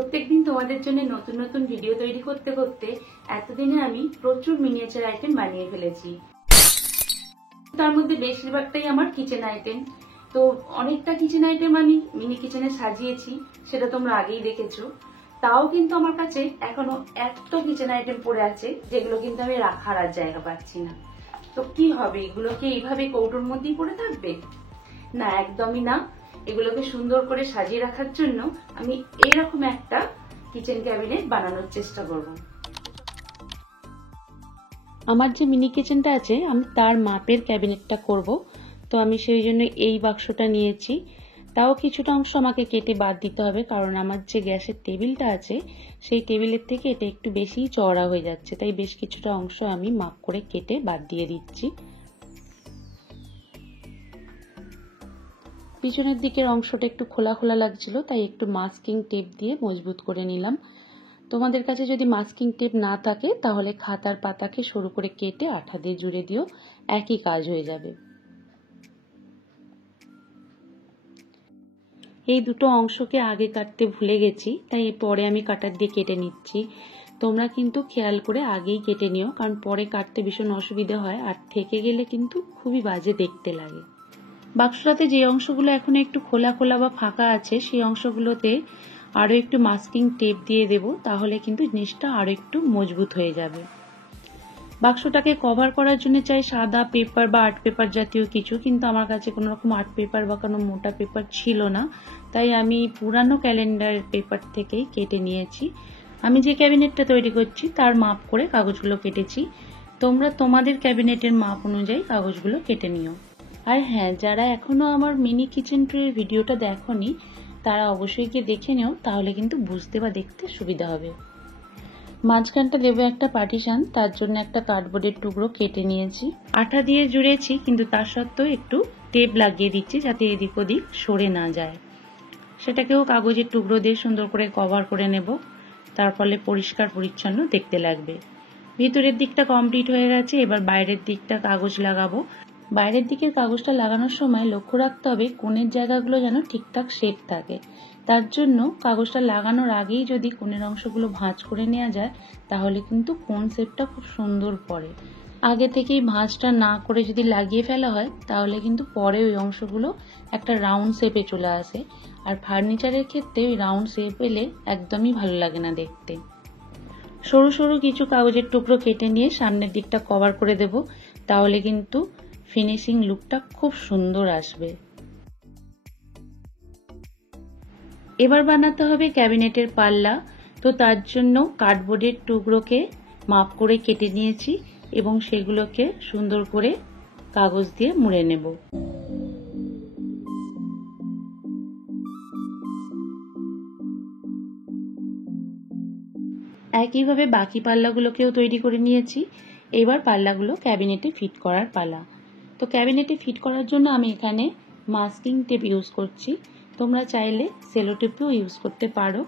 প্রত্যেকদিন তোমাদের জন্য নতুন নতুন ভিডিও তৈরি করতে করতে এতদিনে আমি প্রচুর মিনিয়েচার আইটেম বানিয়ে ফেলেছি। তার মধ্যে বেশিরভাগটাই আমার কিচেন আইটেম। তো অনেকটা কিচেন আইটেম আমি মিনি কিচেনে সাজিয়েছি, সেটা তোমরা আগেই দেখেছো। তাও কিন্তু আমার কাছে এখনো এত কিচেন আইটেম পড়ে আছে যেগুলো কিন্তু আমি রাখার আর জায়গা পাচ্ছি না। তো কি হবে, এগুলোকে এইভাবে কৌটোর মধ্যেই পড়ে থাকবে? না, একদমই না। এগুলোকে সুন্দর করে সাজিয়ে রাখার জন্য আমি এইরকম একটা কিচেন ক্যাবিনেট বানানোর চেষ্টা করব। আমার যে মিনি কিচেনটা আছে আমি তার মাপের ক্যাবিনেটটা করব। তো আমি সেই জন্য এই বাক্সটা নিয়েছি। তাও কিছুটা অংশ আমাকে কেটে বাদ দিতে হবে, কারণ আমার যে গ্যাসের টেবিলটা আছে সেই টেবিলের থেকে এটা একটু বেশি চওড়া হয়ে যাচ্ছে, তাই বেশ কিছুটা অংশ আমি মাপ করে কেটে বাদ দিয়ে দিচ্ছি। পিছনের দিকের অংশটা একটু খোলা খোলা লাগছিল, তাই একটু মাস্কিং টেপ দিয়ে মজবুত করে নিলাম। তোমাদের কাছে যদি মাস্কিং টেপ না থাকে তাহলে খাতার পাতাকে সরু করে কেটে আঠা দিয়ে জুড়ে দিও, একই কাজ হয়ে যাবে। এই দুটো অংশকে আগে কাটতে ভুলে গেছি, তাই পরে আমি কাটার দিয়ে কেটে নিচ্ছি। তোমরা কিন্তু খেয়াল করে আগেই কেটে নিও, কারণ পরে কাটতে ভীষণ অসুবিধা হয়, আর থেকে গেলে কিন্তু খুবই বাজে দেখতে লাগে। বাক্সটাতে যে অংশগুলো এখন একটু খোলা খোলা বা ফাঁকা আছে সেই অংশগুলোতে আরো একটু মাস্কিং টেপ দিয়ে দেব, তাহলে কিন্তু জিনিসটা আরো একটু মজবুত হয়ে যাবে। বাক্সটাকে কভার করার জন্য চাই সাদা পেপার বা আর্ট পেপার জাতীয় কিছু, কিন্তু আমার কাছে কোনো রকম আর্ট পেপার বা কোনো মোটা পেপার ছিল না, তাই আমি পুরানো ক্যালেন্ডার পেপার থেকেই কেটে নিয়েছি। আমি যে ক্যাবিনেটটা তৈরি করছি তার মাপ করে কাগজগুলো কেটেছি। তোমরা তোমাদের ক্যাবিনেটের মাপ অনুযায়ী কাগজগুলো কেটে নিও। আর হ্যাঁ, যারা এখনো আমার মিনি কিচেন ট্রির ভিডিওটা দেখোনি তারা অবশ্যই গিয়ে দেখে নিও, তাহলে কিন্তু বুঝতে বা দেখতে সুবিধা হবে। মাঝখানটা দেবো একটা পার্টিশন, তার জন্য একটা কার্ডবোর্ডের টুকরো কেটে নিয়েছি। আঠা দিয়ে জুড়েছি, কিন্তু তার সত্ত্বেও একটু টেপ লাগিয়ে দিচ্ছি যাতে এদিক ওদিক সরে না যায়। সেটাকেও কাগজের টুকরো দিয়ে সুন্দর করে কভার করে নেব, তার ফলে পরিষ্কার পরিচ্ছন্ন দেখতে লাগবে। ভিতরের দিকটা কমপ্লিট হয়ে গেছে, এবার বাইরের দিকটা কাগজ লাগাবো। বাইরের দিকের কাগজটা লাগানোর সময় লক্ষ্য রাখতে হবে কোণের জায়গাগুলো যেন ঠিকঠাক শেপ থাকে। তার জন্য কাগজটা লাগানোর আগেই যদি কোণের অংশগুলো ভাঁজ করে নেওয়া যায় তাহলে কিন্তু কোণ শেপটা খুব সুন্দর পড়ে। আগে থেকেই ভাঁজটা না করে যদি লাগিয়ে ফেলা হয় তাহলে কিন্তু পরে ওই অংশগুলো একটা রাউন্ড শেপে চলে আসে, আর ফার্নিচারের ক্ষেত্রে ওই রাউন্ড শেপ এলে একদমই ভালো লাগে না দেখতে। সরু সরু কিছু কাগজের টুকরো কেটে নিয়ে সামনের দিকটা কভার করে দেব, তাহলে কিন্তু ফিনিশিং লুকটা খুব সুন্দর আসবে। এবার বানাতে হবে ক্যাবিনেটের পাল্লা। তো তার জন্য কার্ডবোর্ডের টুকরোকে মাপ করে কেটে নিয়েছি এবং সেগুলোকে সুন্দর করে কাগজ দিয়ে মুড়ে নেব। একইভাবে বাকি পাল্লাগুলোকেও তৈরি করে নিয়েছি। এবার পাল্লাগুলো ক্যাবিনেটে ফিট করার পালা। তো ক্যাবিনেটে ফিট করার জন্য আমি এখানে মাস্কিং টেপ ইউজ করছি, তোমরা চাইলে সেলো টেপও ইউজ করতে পারো।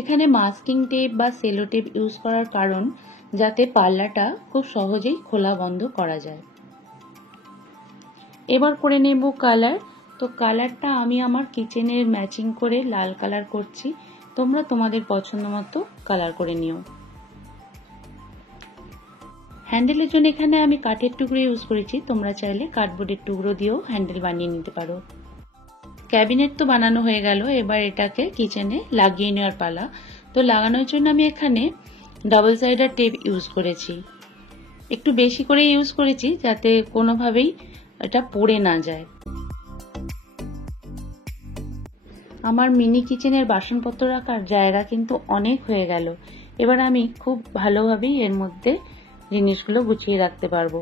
এখানে মাস্কিং টেপ বা সেলো টেপ ইউজ করার কারণ যাতে পাল্লাটা খুব সহজেই খোলা বন্ধ করা যায়। এবার করে নেব কালার। তো কালারটা আমি আমার কিচেনের ম্যাচিং করে লাল কালার করছি, তোমরা তোমাদের পছন্দ মতো কালার করে নিও। হ্যান্ডেলের জন্য এখানে আমি কাঠের টুকরো ইউজ করেছি, তোমরা চাইলে কার্ডবোর্ডের টুকরো দিয়েও হ্যান্ডেল বানিয়ে নিতে পারো। ক্যাবিনেট তো বানানো হয়ে গেল, এবার এটাকে কিচেনে লাগিয়ে নেওয়ার পালা। তো লাগানোর জন্য আমি এখানে ডাবল সাইডার টেপ ইউজ করেছি, একটু বেশি করে ইউজ করেছি যাতে কোনোভাবেই এটা পড়ে না যায়। আমার মিনি কিচেনের বাসনপত্র রাখার জায়গা কিন্তু অনেক হয়ে গেল। এবার আমি খুব ভালোভাবেই এর মধ্যে জিনিসগুলো গুছিয়ে রাখতে পারবো।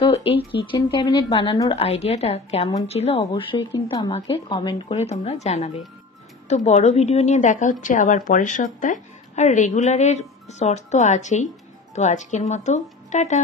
তো এই কিচেন ক্যাবিনেট বানানোর আইডিয়াটা কেমন ছিল অবশ্যই কিন্তু আমাকে কমেন্ট করে তোমরা জানাবে। তো বড় ভিডিও নিয়ে দেখা হচ্ছে আবার পরের সপ্তাহে, আর রেগুলারের শর্ট তো আছেই। তো আজকের মতো টাটা।